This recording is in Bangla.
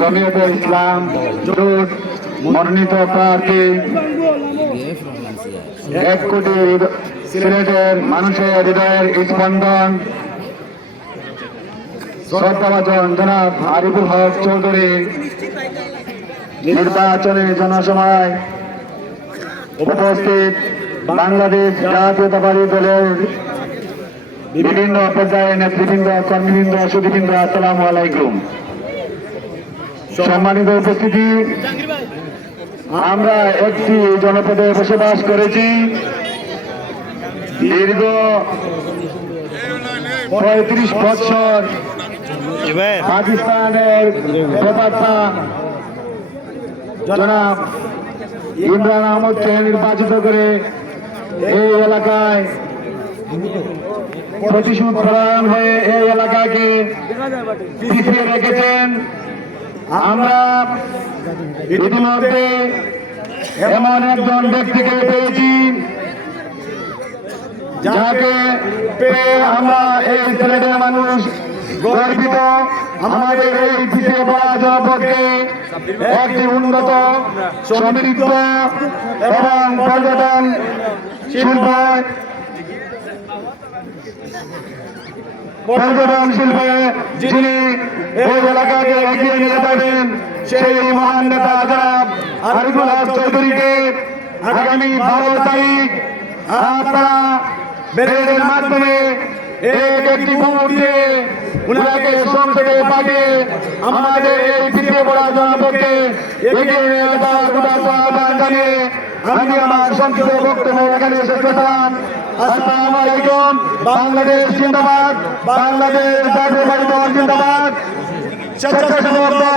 জমিয়তে ইসলাম জোট মনোনীত প্রার্থী 1 কোটি সিলেটের মানুষের হৃদয়ের স্পন্দন শ্রদ্ধাভাজন জনাব আরিফুল হক চৌধুরী নির্বাচনী জনসভায় উপস্থিত বাংলাদেশ জাতীয়তাবাদী দলের বিভিন্ন পর্যায়ের নেতৃবৃন্দ, কর্মীবৃন্দ, সুধীবৃন্দ, আসসালামু আলাইকুম। সম্মানিত উপস্থিতি, আমরা একটি জনপদে বসবাস করেছি দীর্ঘ 35 বছর। পাকিস্তানের প্রতাপা জনাব ইমরান আহমদকে নির্বাচিত করে এই এলাকায় প্রতিশোধ পরায়ণ হয়ে এই এলাকাকে পিছিয়ে রেখেছেন। আমরা ইতিমধ্যে এমন একজন ব্যক্তিকে পেয়েছি যাকে পেয়ে আমরা এই সিলেটের মানুষ গর্বিত। আমাদের এই পিছিয়ে পড়া জনপদকে একটি উন্নত, সমৃদ্ধ এবং পর্যটন শিল্পে যিনি এই এলাকাকে এগিয়ে নিয়ে যাবেন, সেই মহান নেতা জনাব আরিফুল হক চৌধুরীকে আগামী 12 তারিখ আপনারা ব্যালটের মাধ্যমে একটি ভোট দিয়ে উনাকে সংসদে পাঠিয়ে আমাদের এই পিছিয়ে পড়া জনপদকে এগিয়ে নিয়ে যাওয়ার আহ্বান জানিয়ে আমি আমার সংক্ষিপ্ত বক্তব্য এখানে শেষ করলাম। আসসালামু আলাইকুম। বাংলাদেশ জিন্দাবাদ, বাংলাদেশ জাতীয়তাবাদী দল জিন্দাবাদ, স্বেচ্ছাসেবক দল